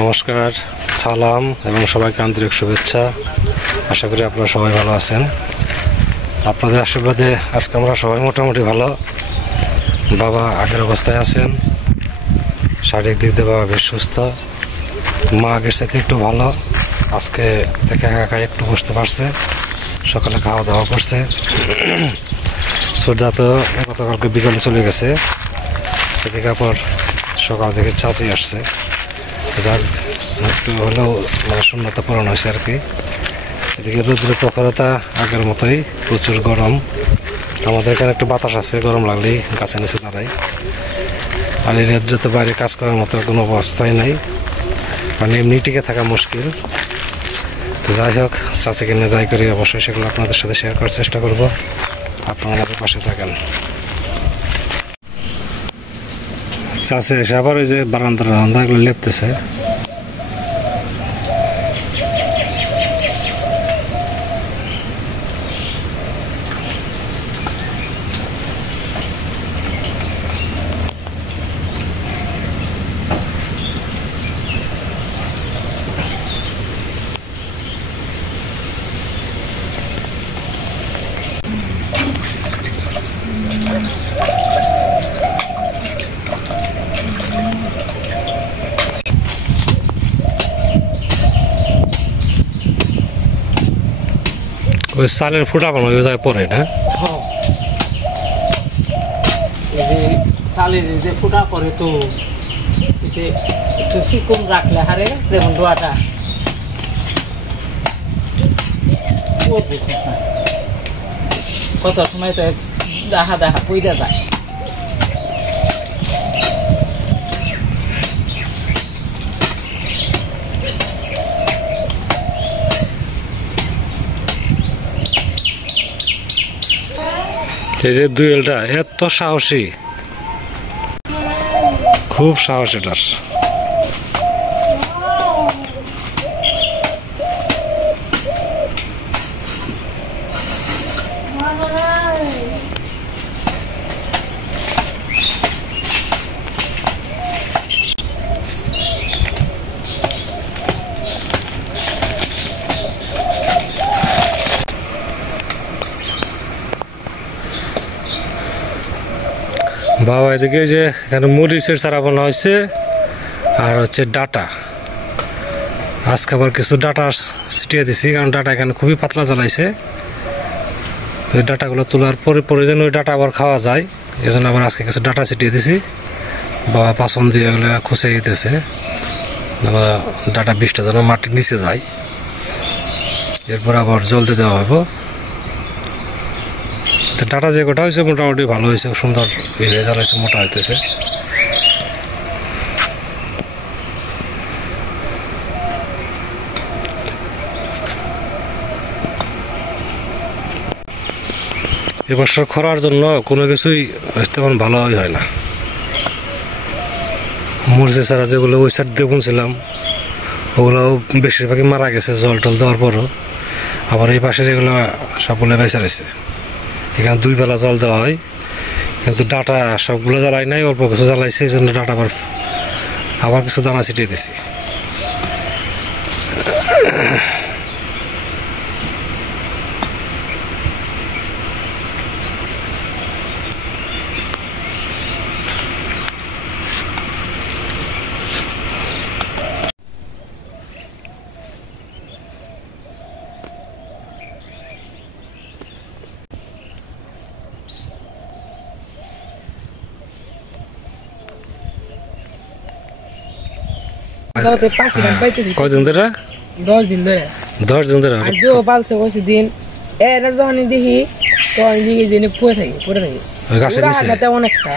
নমস্কার, সালাম এবং সবাইকে আন্তরিক শুভেচ্ছা। আশা করি আপনারা সবাই ভালো আছেন। আপনাদের আশীর্বাদে আজকে আমরা সবাই মোটামুটি ভালো। বাবা আগের অবস্থায় আছেন, শারীরিক দিক দিয়ে বাবা বেশ সুস্থ। মা আগের সাথে একটু ভালো, আজকে একা একা একটু বসতে পারছে, সকালে খাওয়া দাওয়া করছে। শ্রদ্ধা তো গতকালকে বিকালে চলে গেছে, এদিকে আবার সকাল থেকে চাচি আসছে, যার একটু হলেও শূন্যতা পূরণ হয়েছে আর কি। এদিকে রৌদ্রের প্রখরতা আগের মতোই, প্রচুর গরম। আমাদের এখানে একটু বাতাস আছে, গরম লাগলেই গাছে নিচে দাঁড়াই। আর এই রাজ্যতে বাইরে কাজ করার মতো কোনো অবস্থাই নাই, মানে এমনি টিকে থাকা মুশকিল। তো যাই হোক, চাচিকে নিয়ে যাই করি অবশ্যই সেগুলো আপনাদের সাথে শেয়ার করার চেষ্টা করব। আপনারা আমাদের পাশে থাকেন। চাচি এসে আবার ওই যে বারান্দার রান্নাগুলো লেপতেছে। ওই চালের ফুটা বানানো ওই জায়গায় পরে না, চালের যে ফুটা করে তো একটু চিকন রাখলে হারে যেমন ডোয়াটা কত সময় তো দেখা দেখা পইরা যায়। এই যে দুয়েলটা এত সাহসী, খুব সাহস এটার। বাবা এদিকে যে এখানে মরিচের চারা বানা হয়েছে, আর হচ্ছে ডাটা। আজকে আবার কিছু ডাটা ছিটিয়ে দিছি, কারণ ডাটা এখানে খুবই পাতলা জ্বালাইছে। তো এই ডাটাগুলো তোলার পরে যেন ওই ডাটা আবার খাওয়া যায়, এই জন্য আবার আজকে কিছু ডাটা ছিটিয়ে দিছি। বাবা পাচন দিয়ে এগুলো খুঁজে দিতেছে, ডাটা 20টা যেন মাটির নিচে যায়। এরপর আবার জল দিয়ে দেওয়া হবে। ডাটা যে কটা হয়েছে মোটামুটি ভালো হয়েছে, সুন্দর রেজাল্ট হয়েছে, মোটা হইতেছে। এবছর খরার জন্য কোনো কিছুই তেমন ভালোই হয় না। মরিচের চারা যেগুলো ওই সাইড দিয়ে বুনছিলাম ওগুলোও বেশিরভাগই মারা গেছে জল টল দেওয়ার পরও। আবার এই পাশের এগুলো সবগুলো বেঁচে রয়েছে। এখানে 2 বেলা জল দেওয়া হয়, কিন্তু ডাটা সবগুলো জ্বালাই নাই, অল্প কিছু জ্বালাইছে, এই জন্য ডাটা আবার কিছু দানা ছিটিয়ে দিছি। কয়দিন ধরে? 10 দিন ধরে। 10 দিন ধরে আর যে পালছে বসে দিন এরা যখন দেখি তখন দিকে দিনে পড়ে থাকি গাছের নিচে তেমন একটা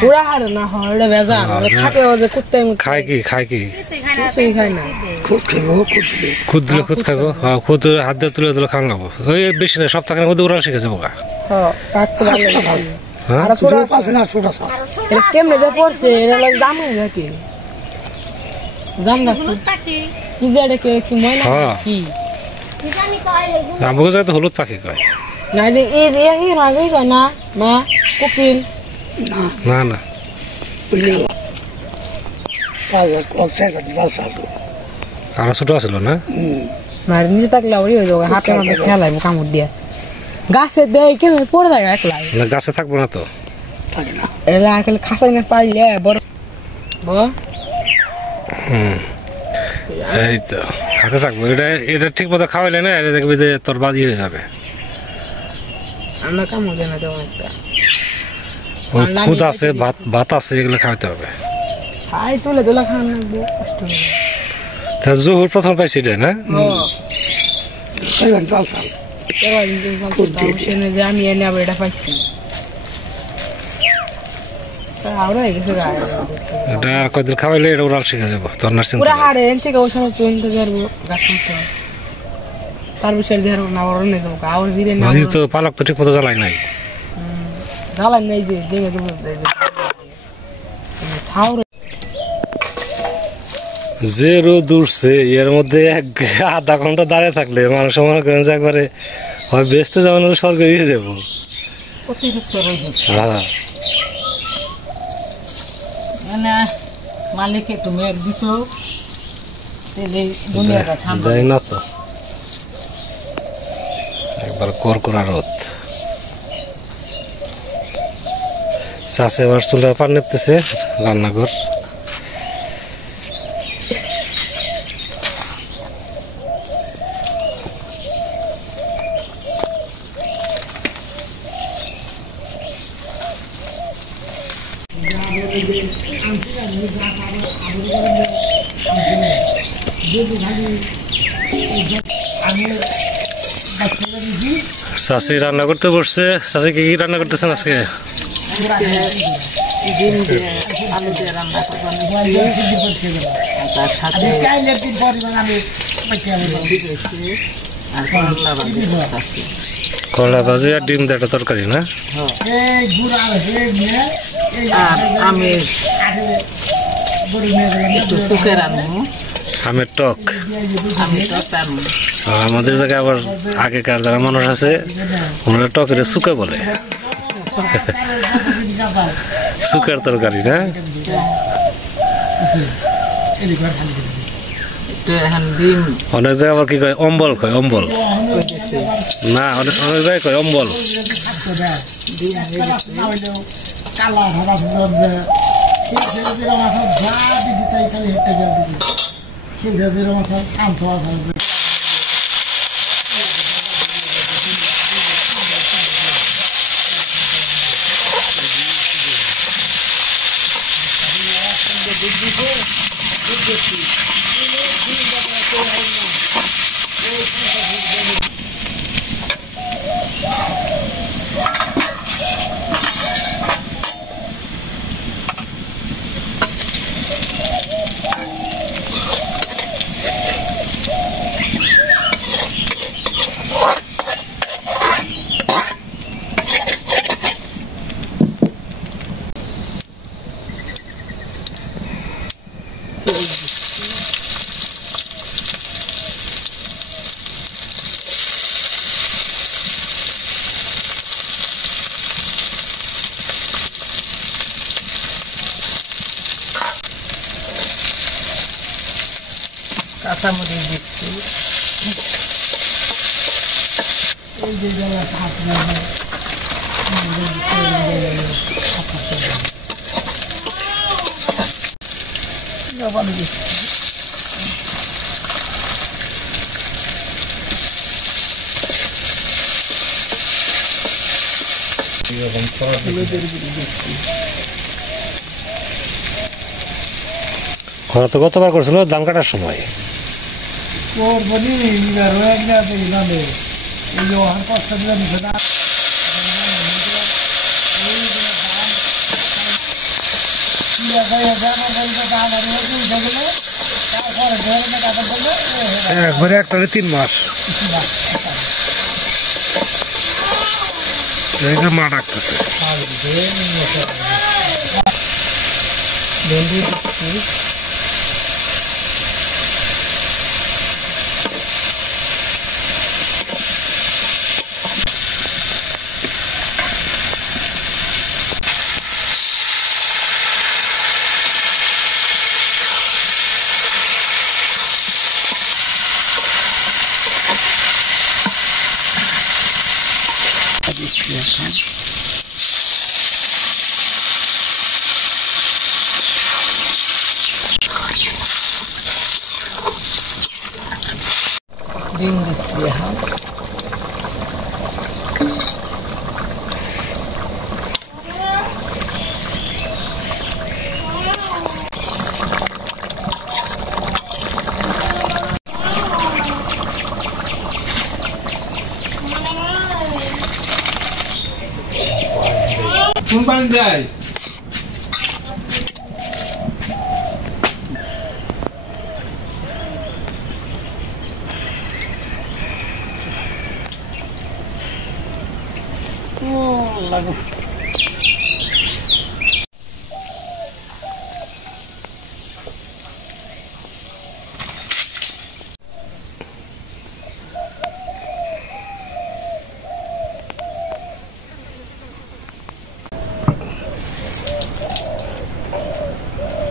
পুরা হারে না হয় ভেজা থাকে যে কুত্তাই খায় কি কিছুই খায় না। খুদ দিলে খুদ খাবো, খুদ হাত দিয়ে তুলে তুলে খাওয়া লাগবো। ওই বেশি না, সপ্তাহে মধ্যে ওরা শিখেছে বোকা। কেমনে যে পড়ছে এরা দাম নাকি জান গাছ কি যে রেখে কি ময়না কি আমাকে যাতে হলুদ পাখি কয় না, এই রাগই কয় না মা কোকিল না না কারো ছোট আছিল না মারি নিচে থাকলে ওই যাবে হাতে মাঝে খেলাইবো কামড় দিয়ে গাছে দেয় কেন পড়ে যায় একলাই না গাছে থাকবো না তো এলা খেলে খাসাই না পাইলে বড় এই তো হাতে থাকবো এটা ঠিক মতো খাওয়াইলে না এটা দেখবি যে তোর বাদি হয়ে যাবে আমরা কামড় দেয় না তেমন একটা ওই খুদ আছে ভাত আছে এগুলো খাওয়াতে হবে খাই তুলে তোলা খাওয়া লাগবে কষ্ট তা জহুর প্রথম পাইছি এটা না যে আমি এনে আবার এটা পাইছি এটা আর কয়দিন খাওয়াইলে এটা ওরাল শিখে যাবো তোর নার্সিং পুরা হাড়ে এন থেকে ওই সময় চলতে যাবো গাছ করতে তার বিষয়ে যে না ওর নেই যাবো আবার ধীরে না তো পালক তো ঠিক মতো জ্বালাই নাই জ্বালাই নাই যে দেখে দেবো যে রোদ উঠছে এর মধ্যে আধা ঘন্টা দাঁড়িয়ে থাকলে মানুষ মনে করেন যে একবারে হয় বেচতে যাবো না স্বর্গে দিয়ে যাবো হ্যাঁ মালিক তুমি দিত দেয় না তো একবার কড়কড়া রোদ চাষে এবার চুলার পান নেপতেছে রান্নাঘর চাষি রান্না করতে বসছে চাষি কি রান্না করতেছেন আজকে করলা ভাজি আর ডিম দিয়ে একটা তরকারি না আমের টক আমাদের জায়গায় আবার আগেকার যারা মানুষ আছে ওনারা টকের শুকা বলে শুকার তরকারি না অনেক জায়গায় আবার কি কয় অম্বল কয় অম্বল না অনেক জায়গায় কয় অম্বল কাঁচামরিচ দিচ্ছি ওরা তো গতবার করছিল ধান কাটার সময় একবারে একটা 3 মাস মা ডাকতেছে ডিম দিচ্ছি এখন। কোন পানি যায়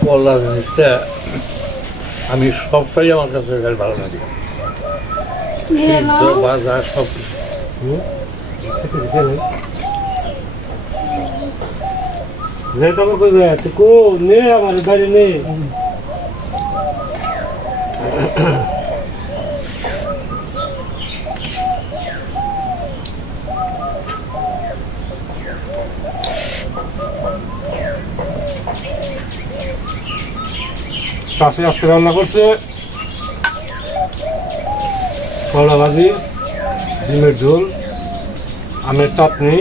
পল্লা জিনিসটা আমি সবটাই আমার কাছে বেশ ভালো লাগে সিদ্ধ ভাজা সব নে আমার বাড়ি নে চাষি আজকে রান্না করছে করলা ভাজি, ডিমের ঝোল, আমের চাটনি,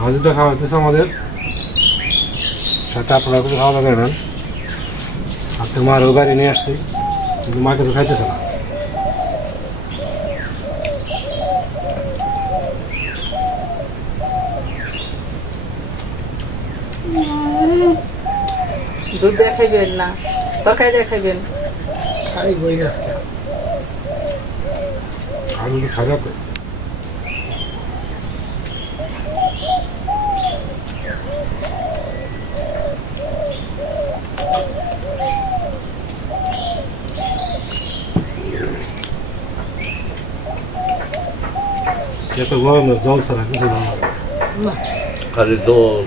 ভাজিটা খাওয়া হচ্ছে আমাদের সাথে। আপনারা কিছু খাওয়া দাওয়া করবেন। আজকে মার ও বাড়ি নিয়ে আসছি, কিন্তু মা কিছু খাইতেছে না। দুধ দেখাইবেন না, তরকারি দেখাইবেন। খাই বই আজকে আলু তো খারাপ এত গরমের জল ছাড়া কিছু ভালো লাগে না, খালি দোল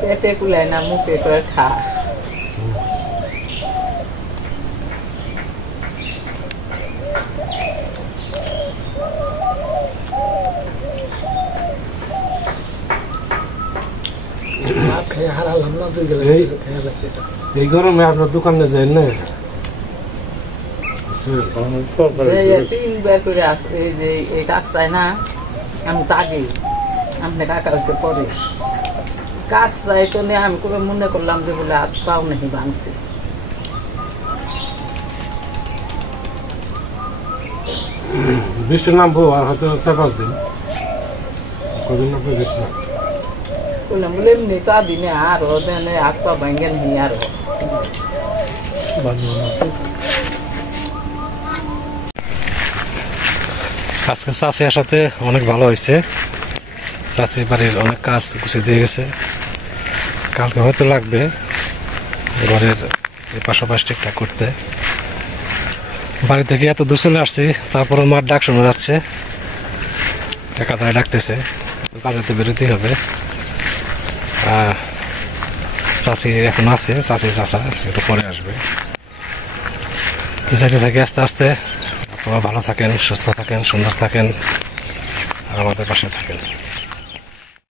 পেটে কুলায় না, মুখে করে খা। এই গরমে আপনার দোকানে যায় না? তিনবার করে আসবে যে এই কাজ চাই না, আমি তো আগেই আপনি কাকা হচ্ছে পরে কাজ চাই তো নিয়ে আমি করে মনে করলাম যে বলে হাত পাও নাকি ভাঙছে। বৃষ্টির নামবো আর হয়তো 4-5 দিন, কদিন নামবে বৃষ্টি না। বললাম বলে এমনি তো দিনে আরো দেনে হাত পা ভাঙেন নি আরো। আজকে চাষি আসাতে অনেক ভালো হয়েছে। চাষি বাড়ির অনেক কাজ গুছিয়ে দিয়ে গেছে। কালকে হয়তো লাগবে ঘরের এই পাশাপাশি ঠিকঠাক করতে। বাড়ি থেকে এত দূর চলে আসছি, তারপরে মার ডাক শোনা যাচ্ছে, একাধারে ডাকতেছে, কাজে তো বেরোতেই হবে। চাষি এখন আছে, চাষি চাষা একটু পরে আসবে। যাইতে থাকি আস্তে আস্তে। আপনারা ভালো থাকেন, সুস্থ থাকেন, সুন্দর থাকেন, আর আমাদের পাশে থাকেন।